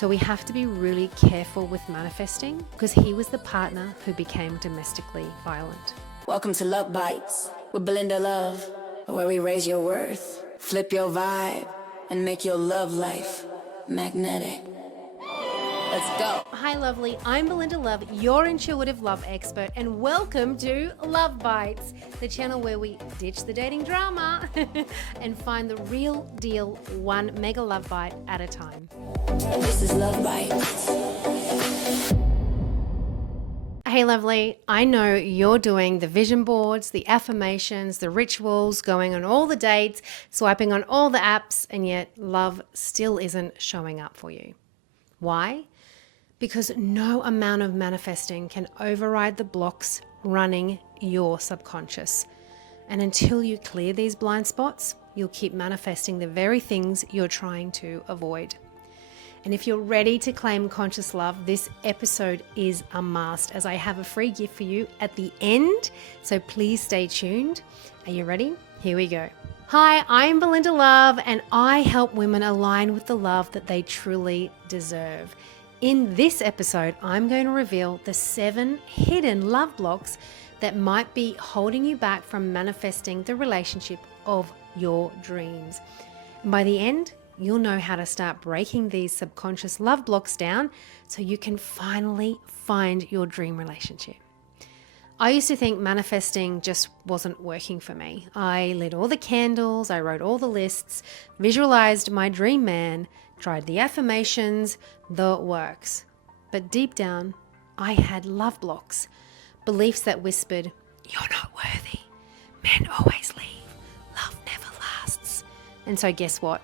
So we have to be really careful with manifesting because he was the partner who became domestically violent. Welcome to Love Bites with Belinda Love, where we raise your worth, flip your vibe, and make your love life magnetic. Let's go. Hi lovely, I'm Belinda Love, your intuitive love expert, and welcome to Love Bites, the channel where we ditch the dating drama and find the real deal, one mega love bite at a time. And this is Love Bites. Hey lovely, I know you're doing the vision boards, the affirmations, the rituals, going on all the dates, swiping on all the apps, and yet love still isn't showing up for you. Why? Because no amount of manifesting can override the blocks running your subconscious. And until you clear these blind spots, you'll keep manifesting the very things you're trying to avoid. And if you're ready to claim conscious love, this episode is a must, as I have a free gift for you at the end. So please stay tuned. Are you ready? Here we go. Hi, I'm Belinda Love, and I help women align with the love that they truly deserve. In this episode, I'm going to reveal the 7 hidden love blocks that might be holding you back from manifesting the relationship of your dreams. And by the end, you'll know how to start breaking these subconscious love blocks down so you can finally find your dream relationship. I used to think manifesting just wasn't working for me. I lit all the candles, I wrote all the lists, visualized my dream man, tried the affirmations, the works. But deep down, I had love blocks, beliefs that whispered, "You're not worthy. Men always leave. Love never lasts." And so guess what?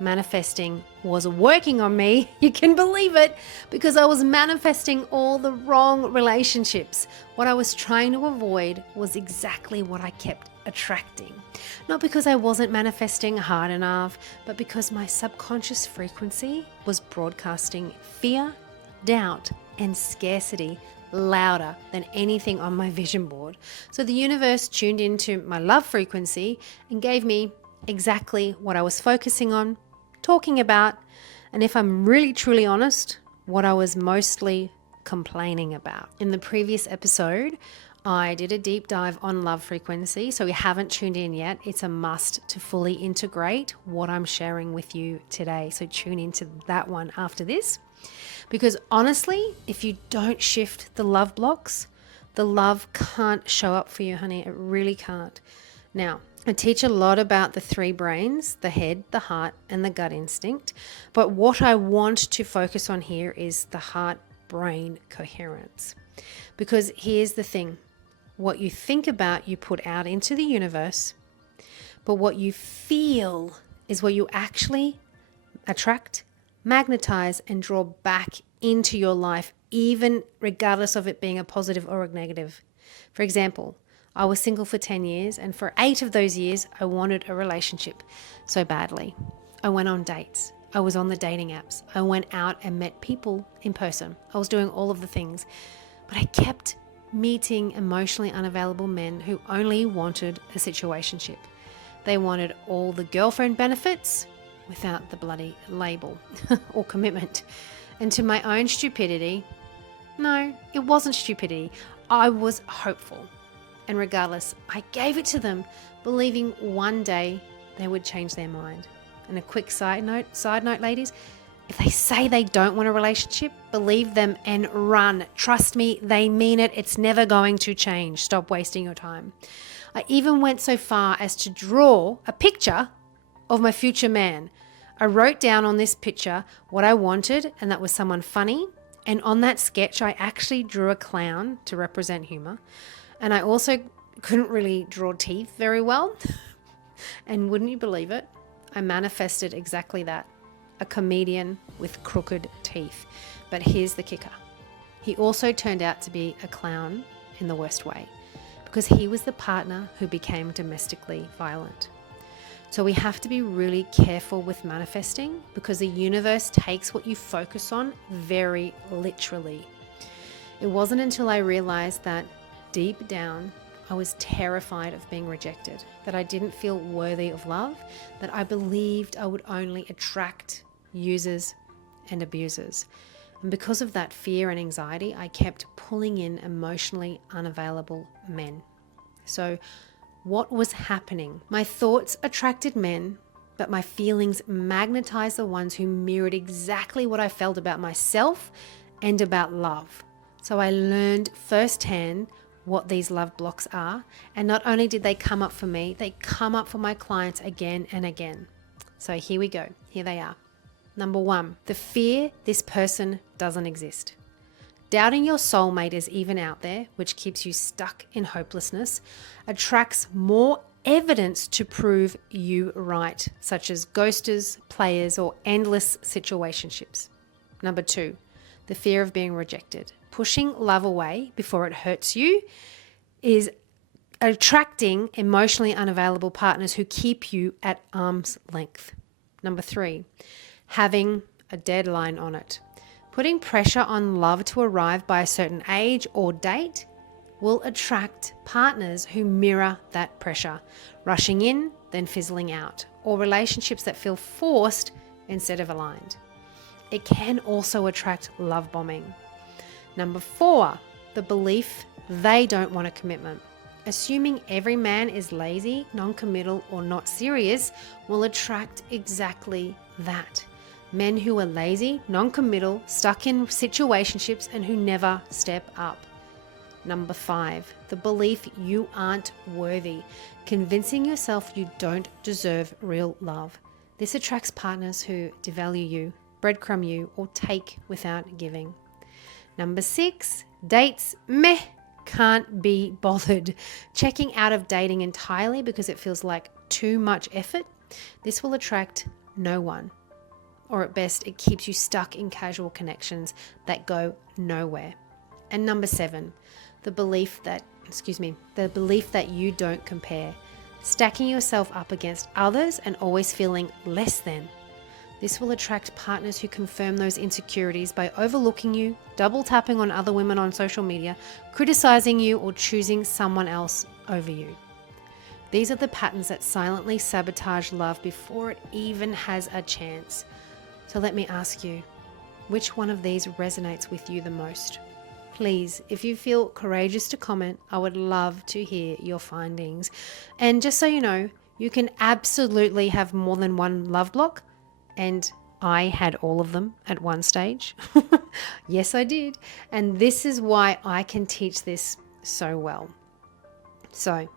Manifesting was working on me. You can believe it, because I was manifesting all the wrong relationships. What I was trying to avoid was exactly what I kept attracting. Not because I wasn't manifesting hard enough, but because my subconscious frequency was broadcasting fear, doubt, and scarcity louder than anything on my vision board. So the universe tuned into my love frequency and gave me exactly what I was focusing on, talking about, and if I'm really truly honest, what I was mostly complaining about. In the previous episode, I did a deep dive on love frequency, so if you haven't tuned in yet, it's a must to fully integrate what I'm sharing with you today. So tune into that one after this, because honestly, if you don't shift the love blocks, the love can't show up for you, honey. It really can't. Now, I teach a lot about the 3 brains, the head, the heart, and the gut instinct. But what I want to focus on here is the heart-brain coherence. Because here's the thing. What you think about, you put out into the universe. But what you feel is what you actually attract, magnetize, and draw back into your life, even regardless of it being a positive or a negative. For example, I was single for 10 years, and for 8 of those years, I wanted a relationship so badly. I went on dates. I was on the dating apps. I went out and met people in person. I was doing all of the things. But I kept meeting emotionally unavailable men who only wanted a situationship. They wanted all the girlfriend benefits without the bloody label or commitment. And to my own stupidity, no, it wasn't stupidity. I was hopeful. And regardless, I gave it to them, believing one day they would change their mind. And a quick side note, ladies, if they say they don't want a relationship, believe them and run. Trust me, they mean it. It's never going to change. Stop wasting your time. I even went so far as to draw a picture of my future man. I wrote down on this picture what I wanted, and that was someone funny. And on that sketch, I actually drew a clown to represent humor. And I also couldn't really draw teeth very well. And wouldn't you believe it? I manifested exactly that. A comedian with crooked teeth. But here's the kicker. He also turned out to be a clown in the worst way, because he was the partner who became domestically violent. So we have to be really careful with manifesting, because the universe takes what you focus on very literally. It wasn't until I realized that deep down, I was terrified of being rejected, that I didn't feel worthy of love, that I believed I would only attract users and abusers. And because of that fear and anxiety, I kept pulling in emotionally unavailable men. So what was happening? My thoughts attracted men, but my feelings magnetized the ones who mirrored exactly what I felt about myself and about love. So I learned firsthand what these love blocks are. And not only did they come up for me, they come up for my clients again and again. So here we go. Here they are. Number 1, the fear this person doesn't exist. Doubting your soulmate is even out there, which keeps you stuck in hopelessness, attracts more evidence to prove you right, such as ghosters, players, or endless situationships. Number 2, the fear of being rejected. Pushing love away before it hurts you is attracting emotionally unavailable partners who keep you at arm's length. Number 3, having a deadline on it. Putting pressure on love to arrive by a certain age or date will attract partners who mirror that pressure, rushing in, then fizzling out, or relationships that feel forced instead of aligned. It can also attract love bombing. Number 4, the belief they don't want a commitment. Assuming every man is lazy, non-committal, or not serious will attract exactly that. Men who are lazy, non-committal, stuck in situationships, and who never step up. Number 5, the belief you aren't worthy. Convincing yourself you don't deserve real love. This attracts partners who devalue you, breadcrumb you, or take without giving. Number 6, dates meh. Can't be bothered. Checking out of dating entirely because it feels like too much effort. This will attract no one. Or at best, it keeps you stuck in casual connections that go nowhere. And number 7, the belief that you don't compare. Stacking yourself up against others and always feeling less than. This will attract partners who confirm those insecurities by overlooking you, double tapping on other women on social media, criticizing you, or choosing someone else over you. These are the patterns that silently sabotage love before it even has a chance. So let me ask you, which one of these resonates with you the most? Please, if you feel courageous to comment, I would love to hear your findings. And just so you know, you can absolutely have more than one love block. And I had all of them at one stage. Yes, I did. And this is why I can teach this so well. So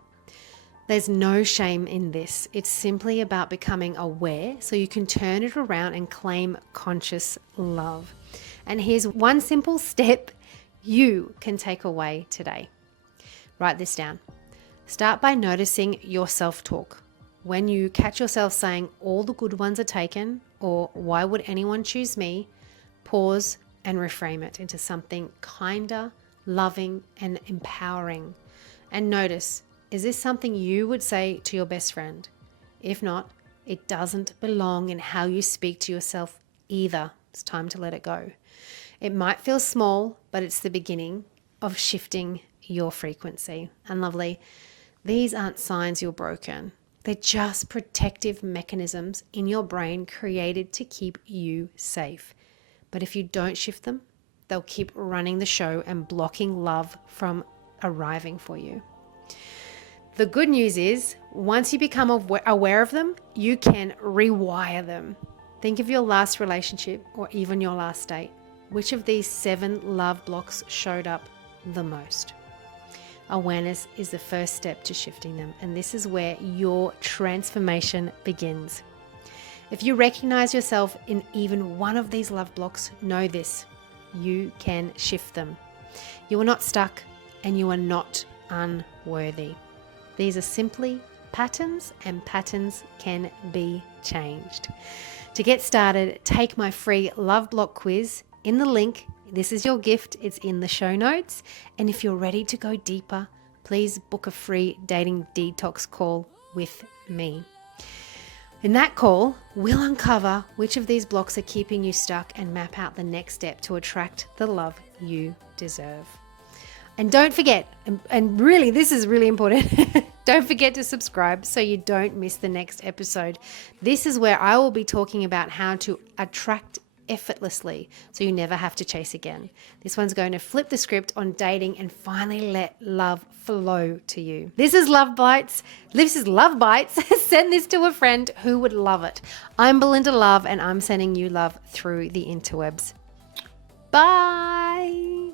there's no shame in this. It's simply about becoming aware so you can turn it around and claim conscious love. And here's one simple step you can take away today. Write this down. Start by noticing your self-talk. When you catch yourself saying all the good ones are taken, or why would anyone choose me, pause and reframe it into something kinder, loving, and empowering. And notice, is this something you would say to your best friend? If not, it doesn't belong in how you speak to yourself either. It's time to let it go. It might feel small, but it's the beginning of shifting your frequency. And lovely, these aren't signs you're broken. They're just protective mechanisms in your brain created to keep you safe. But if you don't shift them, they'll keep running the show and blocking love from arriving for you. The good news is, once you become aware of them, you can rewire them. Think of your last relationship or even your last date. Which of these 7 love blocks showed up the most? Awareness is the first step to shifting them, and this is where your transformation begins. If you recognize yourself in even one of these love blocks, know this: you can shift them. You are not stuck, and you are not unworthy. These are simply patterns, and patterns can be changed. To get started, take my free love block quiz in the link. This is your gift. It's in the show notes. And if you're ready to go deeper, please book a free dating detox call with me. In that call, we'll uncover which of these blocks are keeping you stuck and map out the next step to attract the love you deserve. And don't forget, and really, this is really important, don't forget to subscribe so you don't miss the next episode. This is where I will be talking about how to attract effortlessly so you never have to chase again. This one's going to flip the script on dating and finally let love flow to you. This is Love Bites. This is Love Bites. Send this to a friend who would love it. I'm Belinda Love, and I'm sending you love through the interwebs. Bye.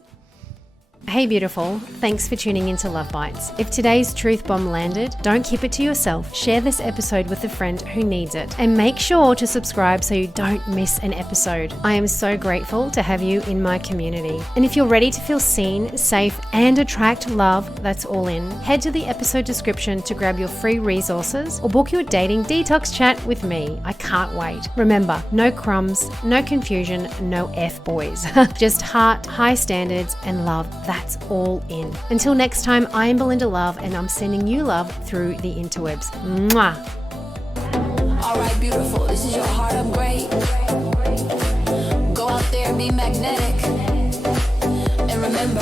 Hey beautiful, thanks for tuning into Love Bites. If today's truth bomb landed, don't keep it to yourself. Share this episode with a friend who needs it. And make sure to subscribe so you don't miss an episode. I am so grateful to have you in my community. And if you're ready to feel seen, safe, and attract love that's all in, head to the episode description to grab your free resources or book your dating detox chat with me. I can't wait. Remember, no crumbs, no confusion, no F-boys. Just heart, high standards, and love. That's all in. Until next time, I'm Belinda Love, and I'm sending you love through the interwebs. Mwah! Alright, beautiful, this is your heart upgrade. Go out there, be magnetic. And remember,